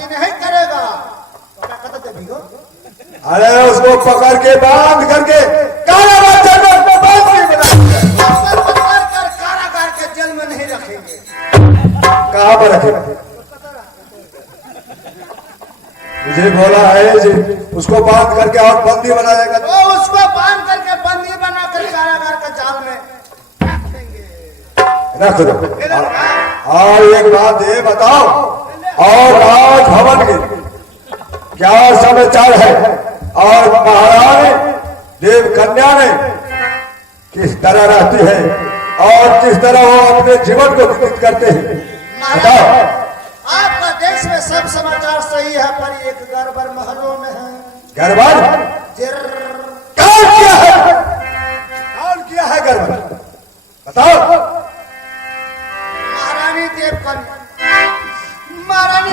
भक्ति नहीं करेगा तो क्या कहते भिगो? अरे उसको पकड़ के बांध करके कारागार के जेल में नहीं रखेंगे। कहाँ पर रखेंगे? मुझे बोला है जी उसको बांध करके और बंदी बनाएगा। तो उसको बांध करके बंदी बना कर कारागार के जाल में रख दो। और एक बात ये बताओ, और राजभवन के क्या समाचार है और महारानी देव कन्या ने किस तरह रहती है और किस तरह वो अपने जीवन को व्यतीत करते हैं? बताओ। आपका देश में सब समाचार सही है पर एक गड़बड़ महलों में है। गड़बड़ कौन किया है? कौन किया है गड़बड़? बताओ। महारानी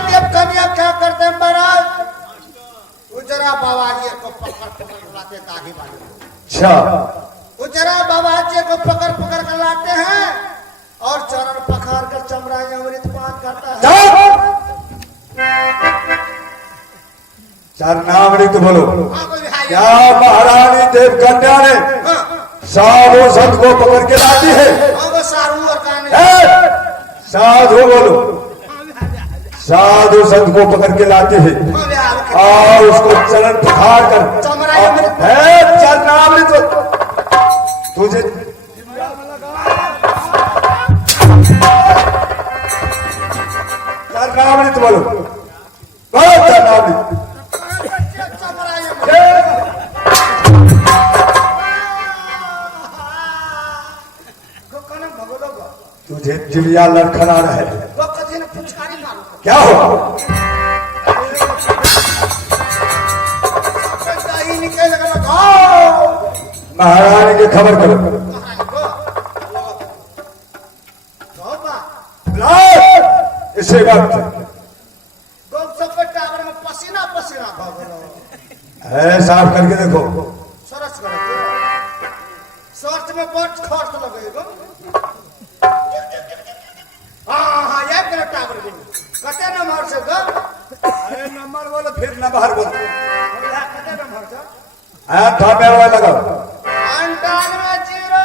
देव कन्या क्या करते हैं महाराज? उजरा बाबाजी को पकड़ पकड़ लाते दाढ़ी वाले। अच्छा। उजरा बाबाजी को पकड़ पकड़ कर लाते हैं और चरण पखार कर चमड़ा अमृत पान करता है। चरणामृत बोलो। क्या महारानी देव कन्या ने साधु संत को पकड़ के लाती है? साधु बोलो। साधु संत को पकड़ के लाते हैं और उसको चरण पखार कर चरणामृत तुझे चरणामृत बोलो। चरणामृत तुझे जिलिया लड़खड़ा रहे। क्या हुआ? महारानी की खबर करो। इसे वक्त टावर में पसीना पसीना है, साफ करके देखो। सरस करके शर्ट में बहुत खर्च लगेगा। हाँ ये टावर कते नंबर से गो? अरे नंबर बोलो फिर नंबर बोलो। कते नंबर से? थामे हुआ लगाओ। 98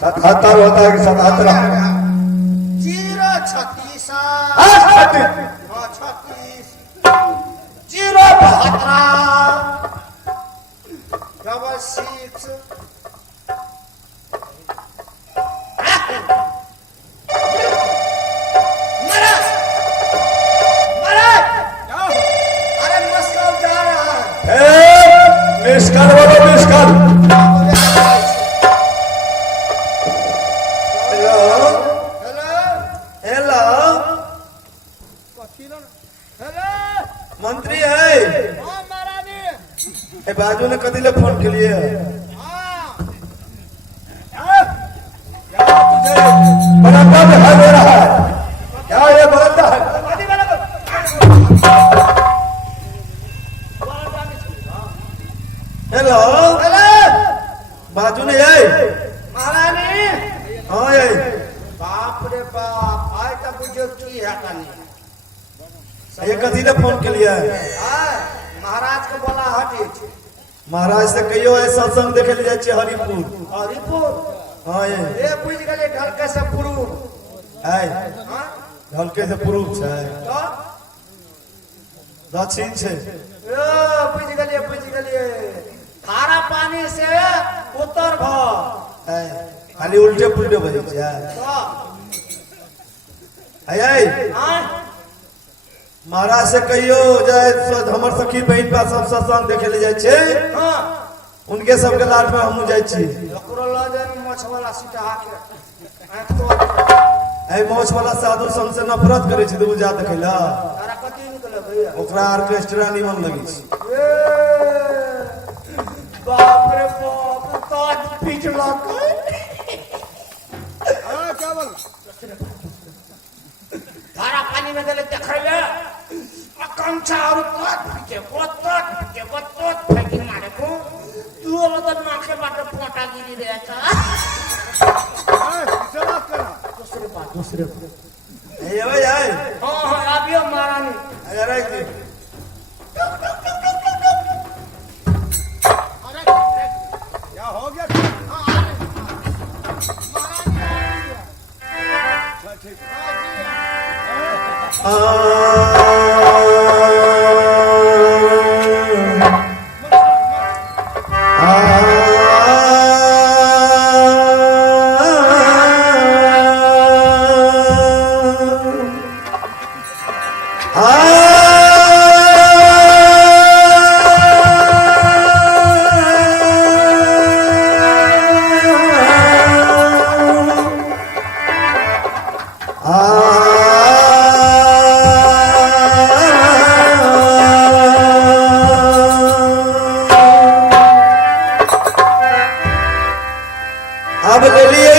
77 होता है कि 77? 036 072 अरे मस्कल जा रहा है। मिसकल बोलो, missed call. Hello hello hello hello मंत्री है? हाँ महारानी। बाजू ने कदी ले फोन के लिए बरामदा दिखाई दे रहा है। क्या ये बरामदा है? हेलो हेलो बाजू ने यही महारानी। हाँ यही। बाप रे बाप आज तक बुझो की है कनी। ये कदी ले फोन के लिए महाराज को बोला हटी। महाराज से कहियो है सत्संग देखे ले जाए हरिपुर। हरिपुर हाँ ये बुझ गए ढलके से पुरू है। ढलके से पूर्व है, दक्षिण से। बुझ गए खारा पानी से उत्तर खाली उल्टे पुल्टे बजे महाराज से कहियो जाए हमर सखी बहन पर सब सत्संग देखे ले जाए। उनके सबके लाट में हम जाए मोछ वाला साधु संत से नफरत करे छी। तू जा देखे ला ओकरा ऑर्केस्ट्रा निमन लगी छी। बाप रे बाप ताज पिछला क्या बोल धारा पानी में गले देखैले आकांक्षा और ताज पिके फेंकी मारे को तू मतलब मार के बाटे पोटा गिरी रे का दूसरे बात अरे की क्या हो गया? अच्छा ठीक अब ले लिए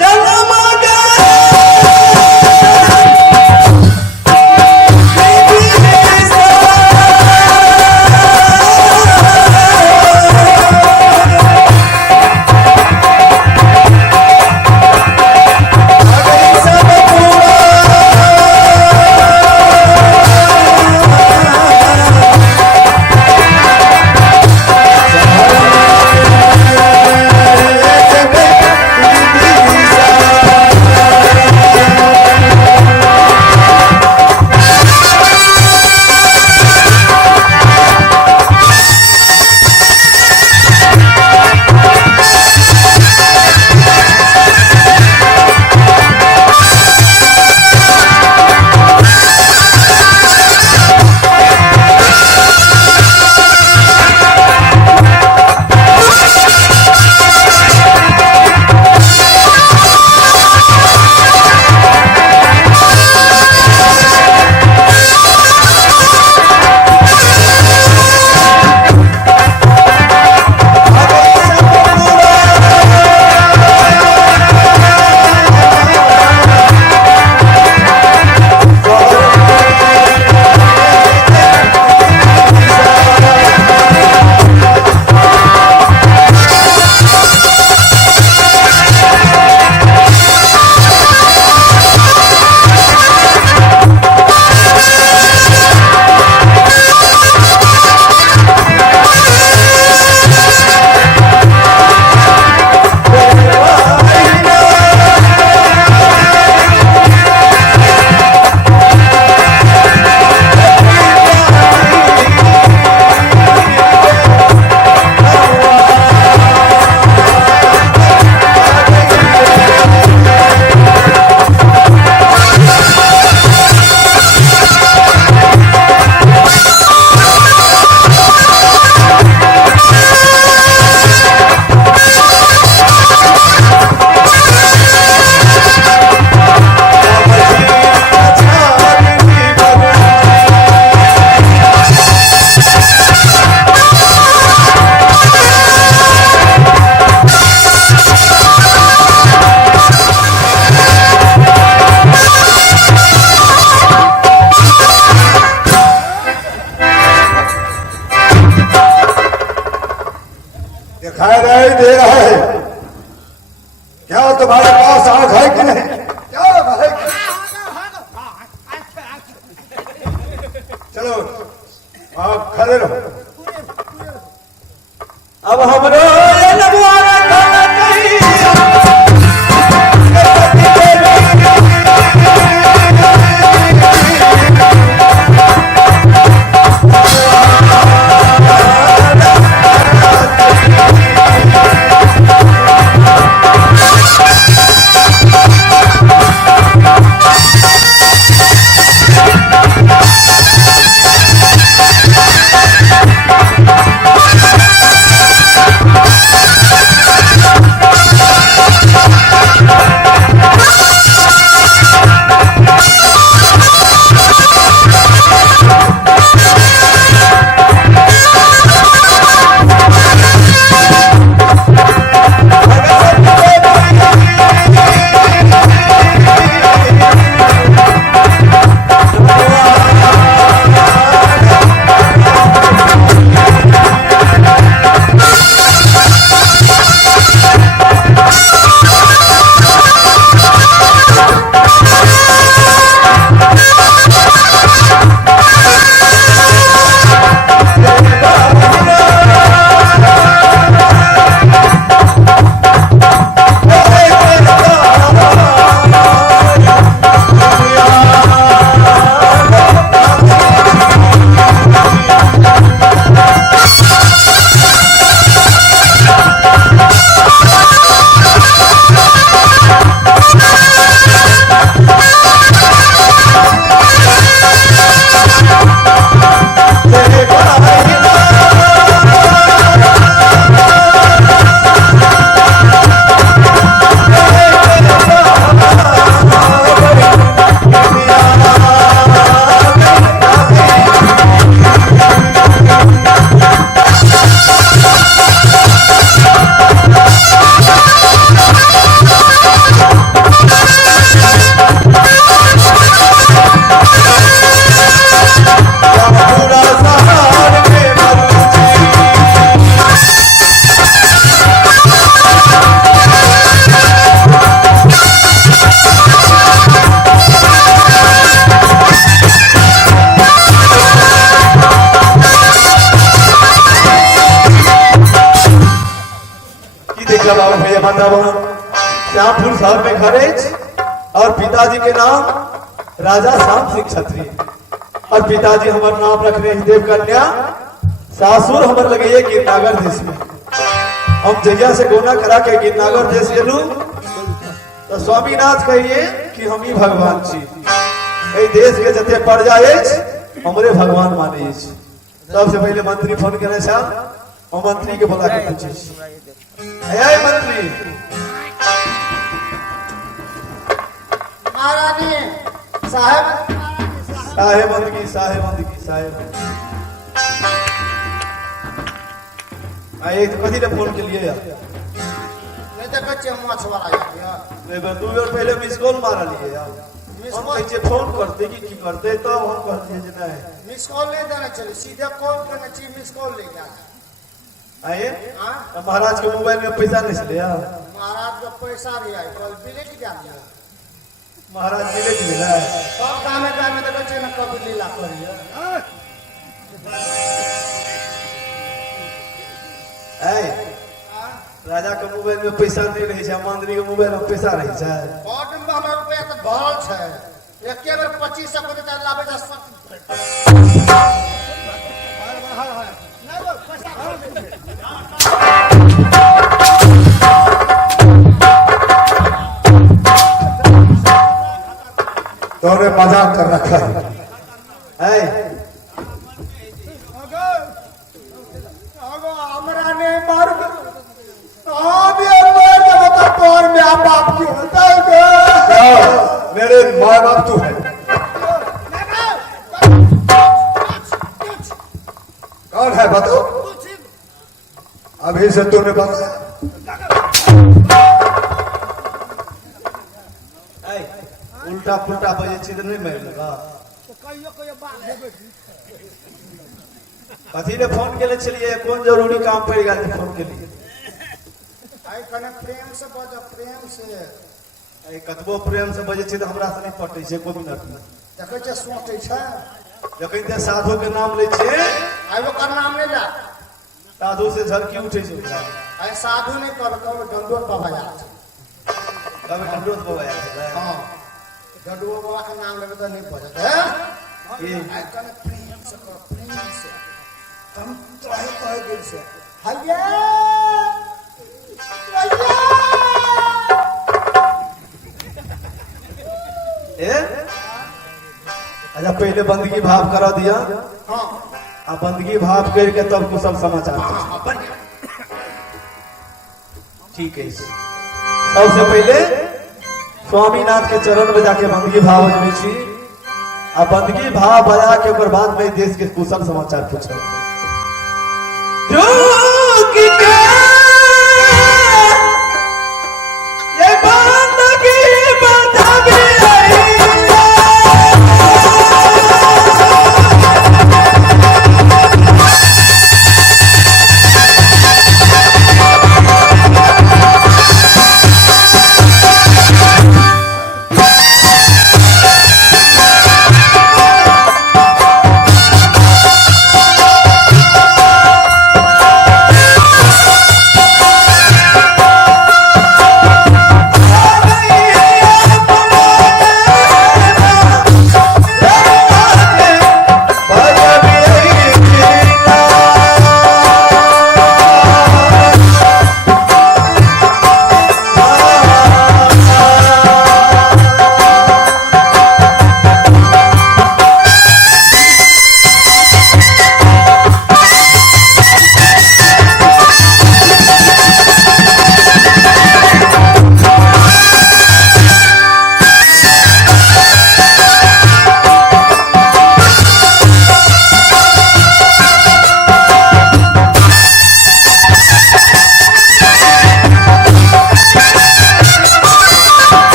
जन्म दिखाई नहीं दे रहा है। क्या तुम्हारे पास आंख है कि नहीं? क्या है? चलो आप खड़े रहो। अब हमरो ये नबुआरा खाना चाहिए। तब श्यामपुर शहर में घर अछि और पिताजी के नाम राजा श्याम सिंह क्षत्रिय और पिताजी हमार नाम रखने हैं देव कन्या। सासुर हमर लगे ये गिरनागर देश में। हम जहिया से गोना करा के गिरनागर देश गेलू तो स्वामीनाथ कहिए कि हम ही भगवान छी। एहि देश के जते प्रजा अछि हमरे भगवान माने अछि। सबसे पहले मंत्री फोन करे साहब, हम मंत्री के बोला के पूछे छी, हे मंत्री महारानी साहेब साहेबंदगी साहेबंदगी साहेब आए तो कथी ने फोन के लिए यार मैं तो कच्चे माछ वाला यार मैं दो बार पहले मिस कॉल मारा लिए यार हम कहे फोन करते की करते तो हम कहते जे नहीं मिस कॉल नहीं देना चाहिए, सीधे कॉल करना चाहिए, मिस कॉल ले जाना। आए तो महाराज के मोबाइल में पैसा नहीं चले यार, महाराज का पैसा नहीं आए कल बिले की जाना महाराज मिले की मिला है सब काम में तो कच्चे न कभी लीला करिए। राजा के मोबाइल में पैसा नहीं रही है, मंत्री के मोबाइल में पैसा रही है। बहुत में हमरा रुपया तो भरल है, एक बार 2500 को तो लावे जा तोरे मजाक कर रखा है। हमरा ने मार और में आप बाप की होता है मेरे माँ बाप तू है, कौन है बताओ, अभी से तूने बताया। उल्टा पुल्टा बजे चित्र नहीं मिल लगा कथी ने फोन के लिए चलिए, कौन जरूरी काम पड़ गया फोन के लिए। आई कने प्रेम से बज, प्रेम से कतबो प्रेम से बजे तो हमरा से नहीं पटे छै को मिनट में देखे छ सोटे छ जखन ते साधु के नाम ले छे आई वो कर नाम नहीं ला साधु से झरकी उठे छै। आई साधु नहीं कर कब डंडोर बाबा जा कब डंडोर बाबा है। हां डंडोर बाबा का नाम लेबे तो नहीं पड़त है। ये आई कने प्रेम से कर, प्रेम से हम तो है कह दिल से हल्ला अच्छा पहले बंदगी भाव करा दिया, हां अब बंदगी भाव करके तब कुशल समाचार ठीक है। सबसे पहले स्वामीनाथ के चरण में जाके बंदगी भाव बजबे छी, आ बंदगी भाव बजा के ओकर बाद में देश के कुशल समाचार पूछब।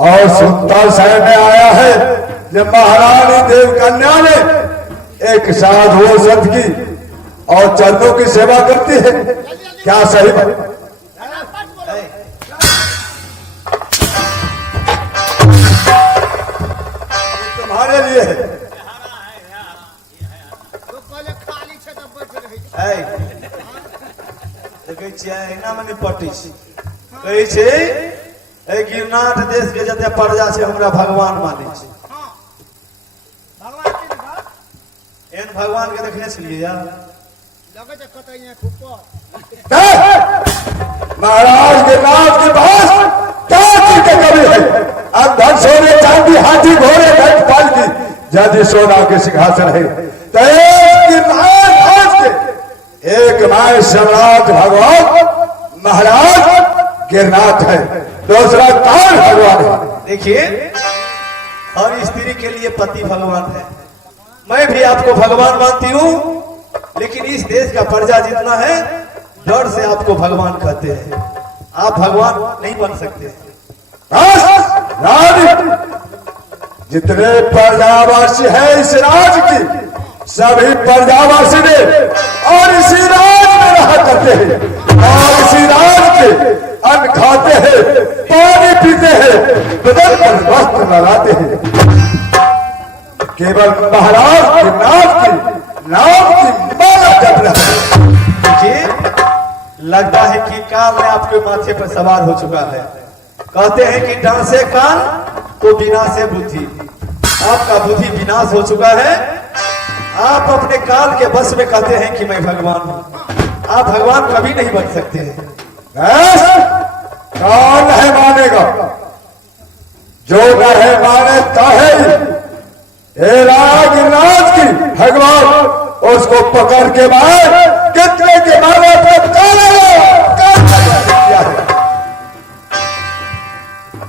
और सुंदर शहर में आया है जब महारानी देव कन्या ने एक साधु संत की और चरणों की सेवा करती है। क्या सही बात? तुम्हारे लिए है। देखै छियै एना मने पटै छी कहै छै ए गिरनाट देश के जते प्रजा छै हमरा भगवान मानै छै। एहन भगवान के देखने छलियै या महाराज के नाथ के पास क्या चीज की कमी है? अब धन सोने चांदी हाथी घोड़े घट पालकी यदि सोना के सिंहासन है तो एक माय सम्राट भगवान महाराज गिरनाथ है, दूसरा काल भगवान है। देखिए हर स्त्री के लिए पति भगवान है। मैं भी आपको भगवान मानती हूँ, लेकिन इस देश का प्रजा जितना है डर से आपको भगवान कहते हैं। आप भगवान नहीं बन सकते। जितने प्रजावासी है इस राज की सभी प्रजावासी ने और इसी राज में रहा करते हैं और इसी राज के अन्न खाते हैं, पानी पीते हैं, बदन पर वस्त्र लगाते हैं। केवल महाराज के नाम की माला जप रहे हैं। देखिए लगता है कि काल ने आपके माथे पर सवार हो चुका है। कहते हैं कि डांसे काल तो विनाशे बुद्धि। आपका बुद्धि विनाश हो चुका है। आप अपने काल के बस में कहते हैं कि मैं भगवान हूं। आप भगवान कभी नहीं बन सकते हैं। काल नहीं मानेगा, जो नहीं मानता है गिरनाथ की भगवान उसको पकड़ के मार कितने के मारे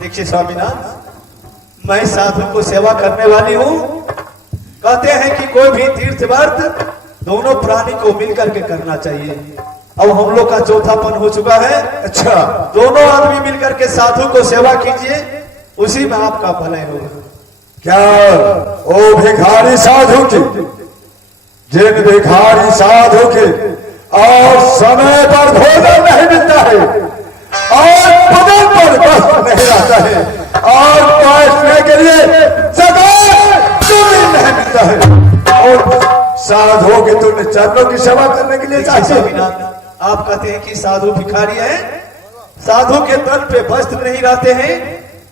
देखिए स्वामीनाथ, मैं साधु को सेवा करने वाली हूँ। कहते हैं कि कोई भी तीर्थ व्रत दोनों प्राणी को मिलकर के करना चाहिए। अब हम लोग का चौथापन हो चुका है। अच्छा, दोनों आदमी मिलकर के साधु को सेवा कीजिए, उसी में आपका भलाई होगा। क्या ओ भिखारी साधु की, जिन भिखारी साधु के और समय पर भोजन नहीं मिलता है और बदन पर वस्त्र नहीं रहता है और बैठने के लिए जगह नहीं मिलता है और साधुओं के तुमने चरणों की सेवा करने के लिए चाहिए। आप कहते हैं कि साधु भिखारी है। साधु के तन पे वस्त्र नहीं रहते हैं,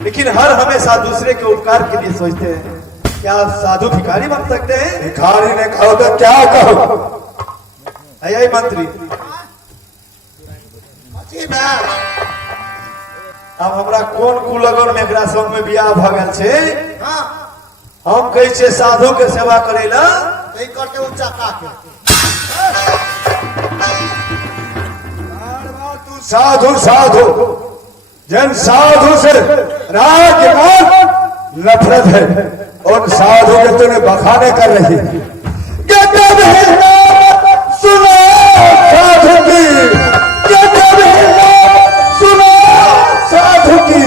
लेकिन हर हमेशा दूसरे के उपकार के लिए सोचते हैं। क्या आप साधु भिखारी बन सकते हैं? भिखारी ने कहो तो क्या कहो? है मंत्री, अब हमरा कोन कुलगन में एकरा संग में बियाह भ गेल छै। हम कहै छियै साधु के सेवा करे ला करते ऊंचा काके साधु साधु जन साधु से राग नफरत है और साधु के तूने बखाने कर रही है। सुनो साधु की, सुनो साधु की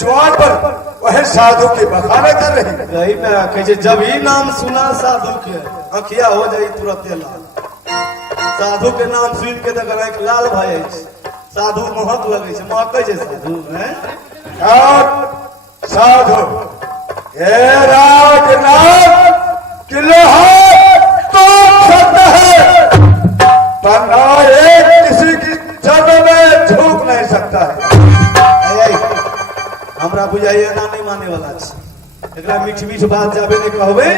जुआन पर वह साधु के बखाने कर रही है। जब ही नाम सुना साधु के अखिया हो जाए तुरंत लाल। साधु के नाम सुन के तो लाल भाई साधु महक लगे छै, महकै छै साधु है। साधु तो सकता है पर किसी की जन्म में झुक नहीं सकता है। हमरा बुझाइए ना नहीं माने वाला छै। एकरा मीठ मीठ बात जाबे नहीं कहबे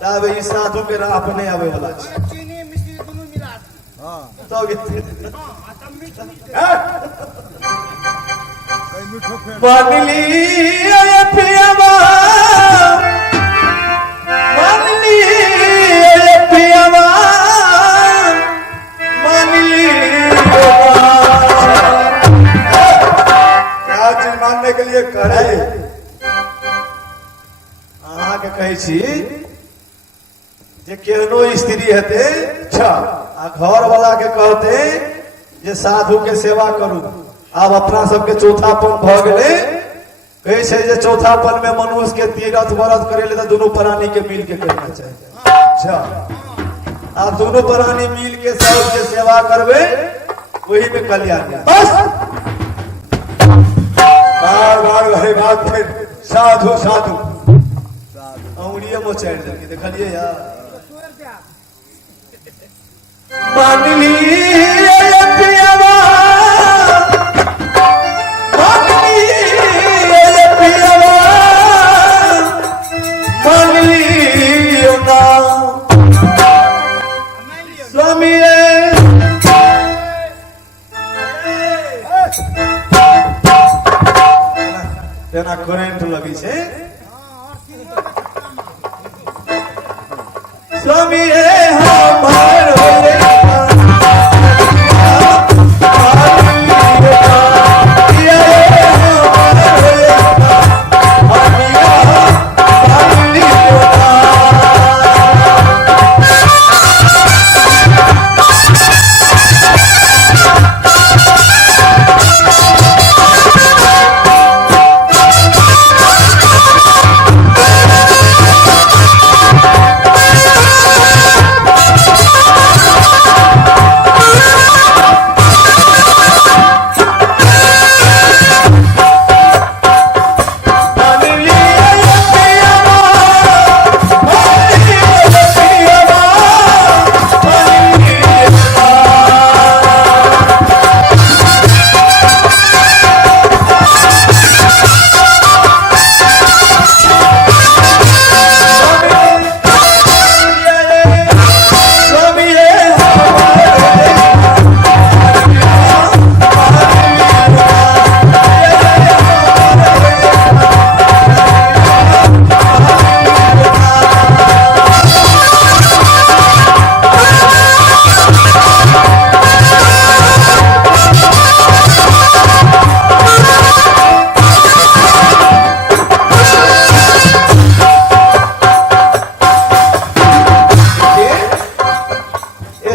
तब ई साधु के राह पर नहीं आवे वाला छै। चीनी मिश्री दोनों मिला हां तब मान ली ये पियावा, मान ली छी जे केहनो स्त्री हेते अच्छा आ घर वाला के कहते जे साधु के सेवा करू। आब अपना सबके चौथापन भ गेले, कहे छै जे चौथापन में मनुष्य के तीरथ व्रत करे ले तो दोनों प्राणी के मिल के करना चाहिए। अच्छा आप दोनों प्राणी मिल के सबके सेवा करबे, वही में कल्याण है। बस बार बार वही बात फिर साधु साधु अंगुलिये मोचाड़ देलके, देखलिए यार। मान लिए पियावा, मान लिए पियावा, मान लियो ना स्वामी तेना करेंट लगी छे। स्वामी हमार होले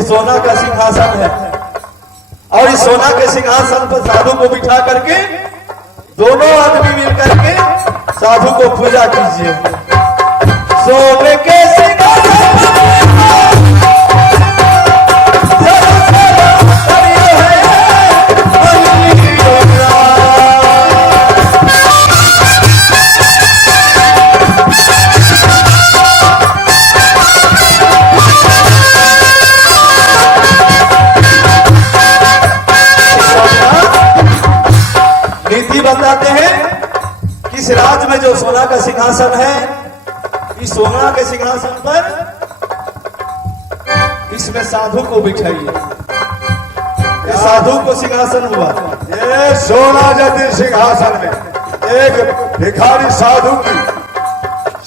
सोना का सिंहासन है, और इस सोना के सिंहासन पर साधु को बिठा करके दोनों आदमी मिल करके साधु को पूजा कीजिए। सोने के बताते हैं कि इस राज्य में जो सोना का सिंहासन है, इस सोना के सिंहासन पर इसमें साधु को बिठाइए। ये साधु को सिंहासन हुआ। ये सोना जति सिंहासन में एक भिखारी साधु की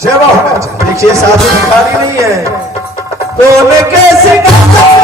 सेवा होना चाहिए। देखिए साधु भिखारी नहीं है, तो लेके सिंहासन